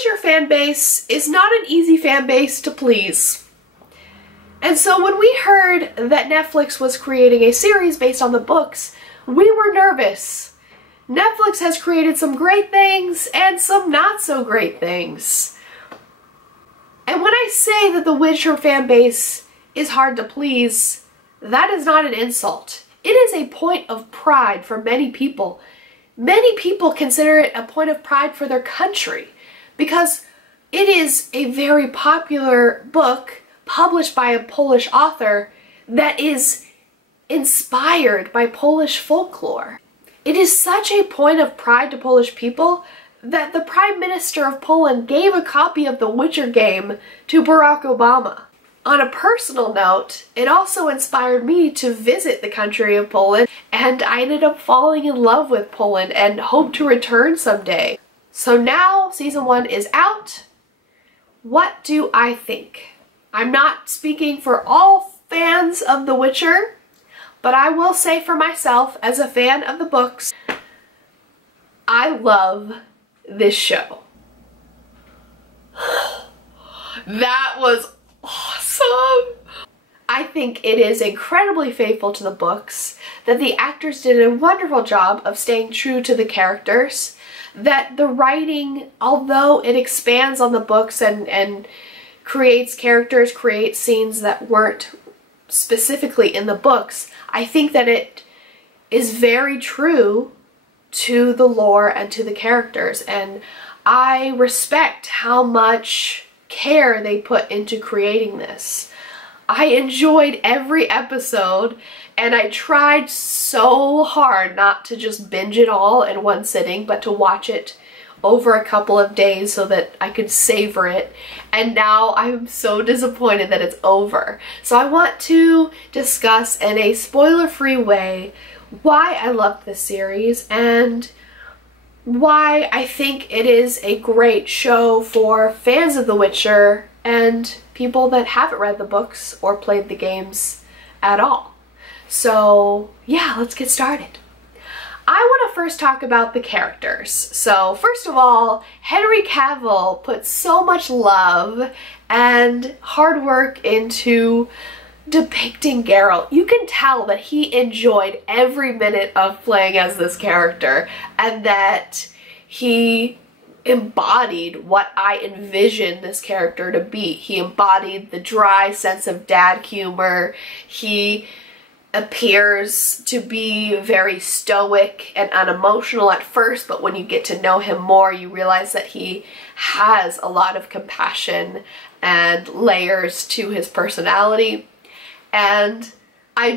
Witcher fan base is not an easy fan base to please. And so when we heard that Netflix was creating a series based on the books, we were nervous. Netflix has created some great things and some not so great things. And when I say that the Witcher fan base is hard to please, that is not an insult. It is a point of pride for many people. Many people consider it a point of pride for their country because it is a very popular book published by a Polish author that is inspired by Polish folklore. It is such a point of pride to Polish people that the Prime Minister of Poland gave a copy of the Witcher game to Barack Obama. On a personal note, it also inspired me to visit the country of Poland, and I ended up falling in love with Poland and hope to return someday. So now season 1 is out. What do I think? I'm not speaking for all fans of The Witcher, but I will say for myself, as a fan of the books, I love this show. That was awesome! I think it is incredibly faithful to the books, that the actors did a wonderful job of staying true to the characters, that the writing, although it expands on the books and creates characters, creates scenes that weren't specifically in the books, I think that it is very true to the lore and to the characters, and I respect how much care they put into creating this. I enjoyed every episode, and I tried so hard not to just binge it all in one sitting, but to watch it over a couple of days so that I could savor it. And now I'm so disappointed that it's over. So I want to discuss in a spoiler-free way why I loved this series and why I think it is a great show for fans of The Witcher and people that haven't read the books or played the games at all. So yeah, let's get started. I want to first talk about the characters. So first of all, Henry Cavill put so much love and hard work into depicting Geralt. You can tell that he enjoyed every minute of playing as this character and that he embodied what I envisioned this character to be. He embodied the dry sense of dad humor. He appears to be very stoic and unemotional at first, but when you get to know him more, you realize that he has a lot of compassion and layers to his personality. And I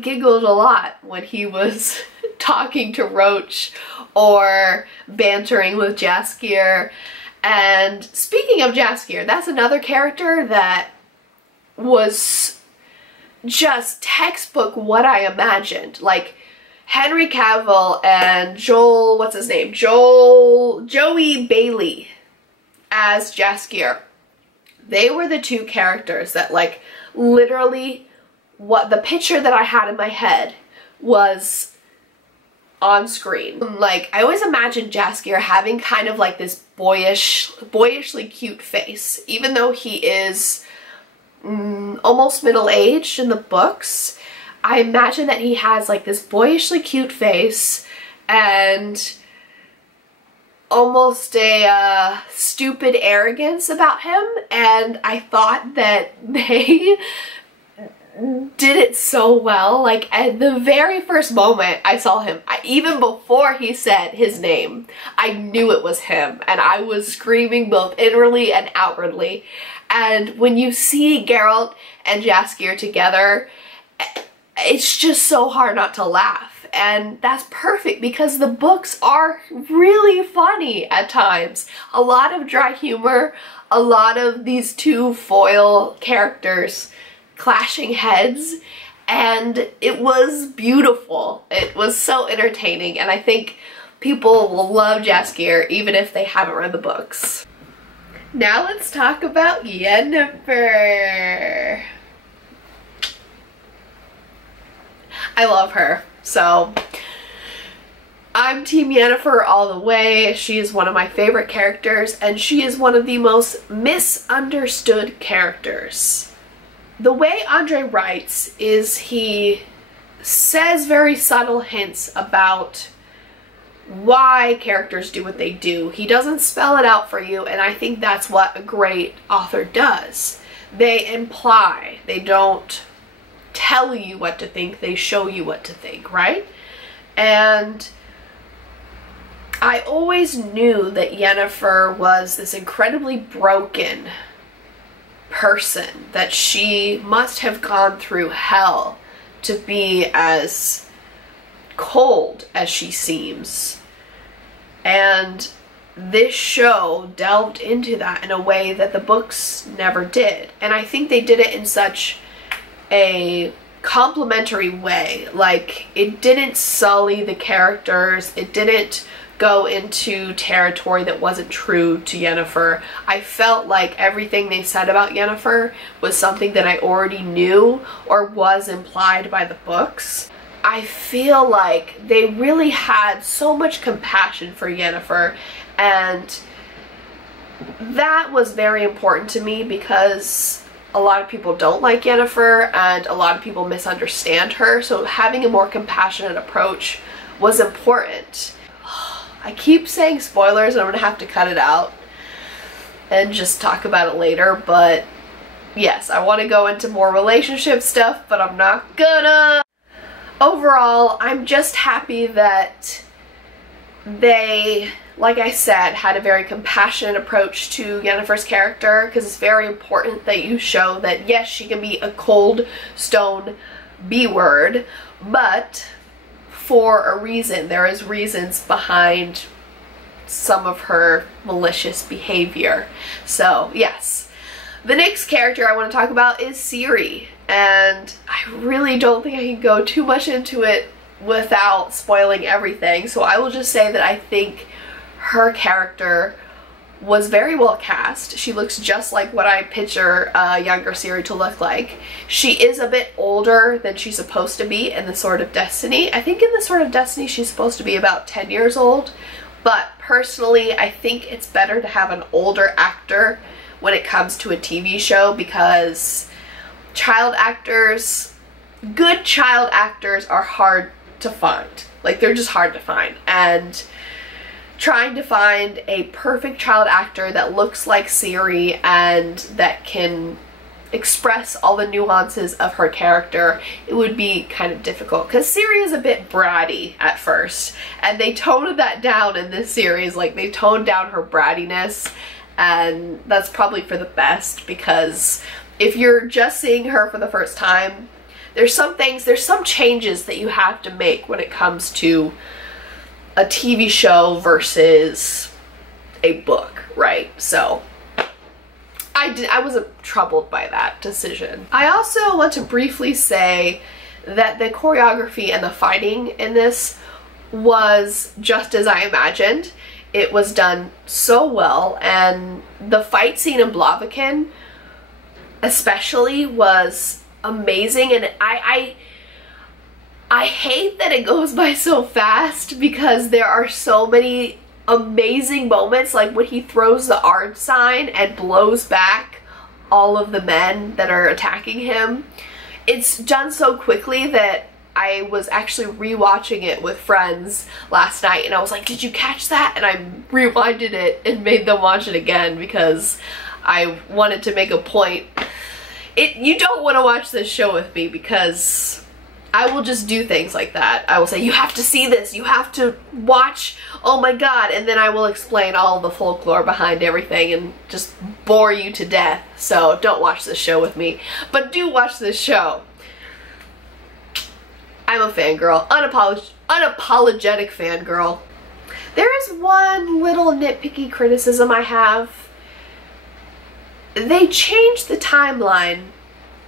giggled a lot when he was talking to Roach or bantering with Jaskier. And speaking of Jaskier, that's another character that was just textbook what I imagined. Like Henry Cavill and Joey Bailey as Jaskier. They were the two characters that, like, literally what the picture that I had in my head was on screen. Like, I always imagined Jaskier having kind of like this boyishly cute face, even though he is almost middle-aged in the books. I imagine that he has like this boyishly cute face and almost a stupid arrogance about him, and I thought that they did it so well. Like, at the very first moment I saw him, even before he said his name, I knew it was him, and I was screaming both inwardly and outwardly. And when you see Geralt and Jaskier together, it's just so hard not to laugh. And that's perfect because the books are really funny at times. A lot of dry humor, a lot of these two foil characters clashing heads, and it was beautiful. It was so entertaining, and I think people will love Jaskier even if they haven't read the books. Now let's talk about Yennefer. I love her. So I'm Team Yennefer all the way. She is one of my favorite characters, and she is one of the most misunderstood characters. The way Andre writes is he says very subtle hints about why characters do what they do. He doesn't spell it out for you, and I think that's what a great author does. They imply. They don't tell you what to think, they show you what to think, right? And I always knew that Yennefer was this incredibly broken person, that she must have gone through hell to be as cold as she seems. And this show delved into that in a way that the books never did. And I think they did it in such a complimentary way. Like, it didn't sully the characters, it didn't go into territory that wasn't true to Yennefer. I felt like everything they said about Yennefer was something that I already knew or was implied by the books. I feel like they really had so much compassion for Yennefer, and that was very important to me because a lot of people don't like Yennefer and a lot of people misunderstand her, so having a more compassionate approach was important. I keep saying spoilers and I'm gonna have to cut it out and just talk about it later, but yes, I want to go into more relationship stuff, but I'm not gonna. Overall, I'm just happy that they, like I said, had a very compassionate approach to Yennefer's character, because it's very important that you show that yes, she can be a cold stone B-word, but for a reason. There is reasons behind some of her malicious behavior. So yes. The next character I want to talk about is Ciri, and I really don't think I can go too much into it without spoiling everything, so I will just say that I think her character was very well cast. She looks just like what I picture a younger Ciri to look like. She is a bit older than she's supposed to be in the Sword of Destiny. I think in the Sword of Destiny she's supposed to be about 10 years old, but personally I think it's better to have an older actor when it comes to a TV show, because child actors, good child actors are hard to find. Like, they're just hard to find, and trying to find a perfect child actor that looks like Ciri and that can express all the nuances of her character, it would be kind of difficult, because Ciri is a bit bratty at first, and they toned that down in this series. Like, they toned down her brattiness, and that's probably for the best, because if you're just seeing her for the first time, there's some changes that you have to make when it comes to a TV show versus a book, right? So I was troubled by that decision. I also want to briefly say that the choreography and the fighting in this was just as I imagined. It was done so well, and the fight scene in Blaviken especially was amazing, and I hate that it goes by so fast, because there are so many amazing moments, like when he throws the Ard sign and blows back all of the men that are attacking him. It's done so quickly that I was actually rewatching it with friends last night, and I was like, did you catch that? And I rewinded it and made them watch it again because I wanted to make a point. You don't want to watch this show with me, because I will just do things like that. I will say, you have to see this, you have to watch, oh my god, and then I will explain all the folklore behind everything and just bore you to death. So don't watch this show with me, but do watch this show. I'm a fangirl, unapologetic fangirl. There is one little nitpicky criticism I have. They changed the timeline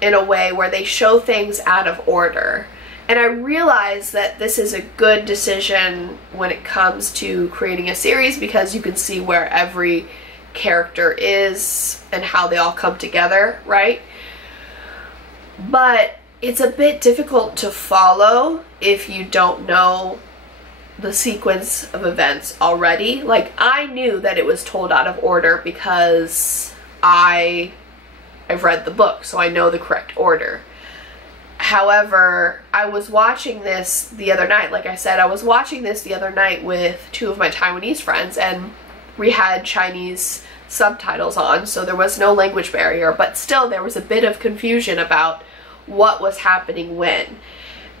in a way where they show things out of order. And I realize that this is a good decision when it comes to creating a series, because you can see where every character is and how they all come together, right? But it's a bit difficult to follow if you don't know the sequence of events already. Like, I knew that it was told out of order because I've read the book, so I know the correct order. However, I was watching this the other night. Like I said, I was watching this the other night with two of my Taiwanese friends, and we had Chinese subtitles on, so there was no language barrier, but still there was a bit of confusion about what was happening when.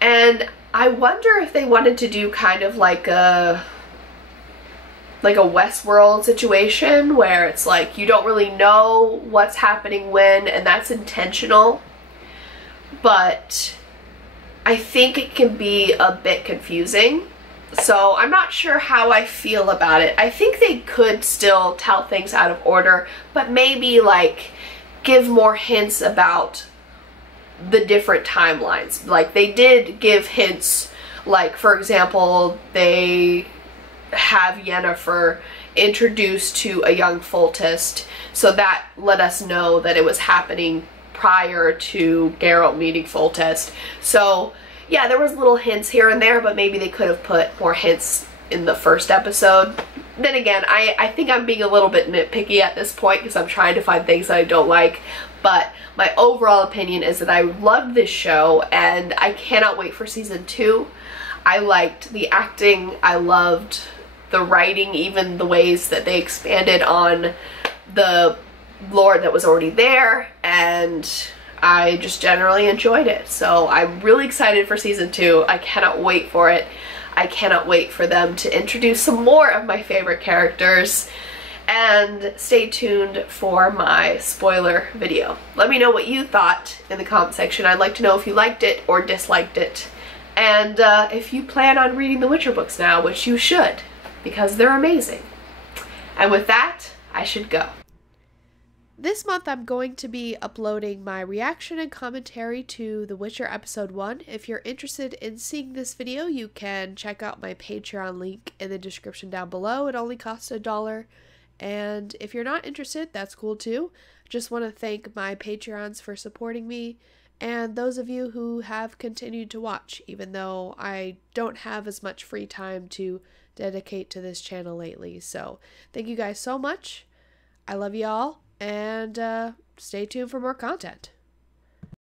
And I wonder if they wanted to do kind of like a Westworld situation where it's like you don't really know what's happening when, and that's intentional. But I think it can be a bit confusing. So I'm not sure how I feel about it. I think they could still tell things out of order, but maybe like give more hints about the different timelines. Like, they did give hints, like, for example, they have Yennefer introduced to a young Foltest, so that let us know that it was happening prior to Geralt meeting Foltest. So yeah, there was little hints here and there, but maybe they could have put more hints in the first episode. Then again, I think I'm being a little bit nitpicky at this point because I'm trying to find things that I don't like, but my overall opinion is that I loved this show and I cannot wait for season 2. I liked the acting, I loved the writing, even the ways that they expanded on the lore that was already there, and I just generally enjoyed it. So I'm really excited for season 2. I cannot wait for it. I cannot wait for them to introduce some more of my favorite characters, and stay tuned for my spoiler video. Let me know what you thought in the comment section. I'd like to know if you liked it or disliked it, and if you plan on reading the Witcher books now, which you should, because they're amazing. And with that, I should go. This month I'm going to be uploading my reaction and commentary to The Witcher Episode 1. If you're interested in seeing this video, you can check out my Patreon link in the description down below. It only costs $1. And if you're not interested, that's cool too. Just want to thank my Patreons for supporting me, and those of you who have continued to watch, even though I don't have as much free time to dedicate to this channel lately. So thank you guys so much. I love you all. And stay tuned for more content.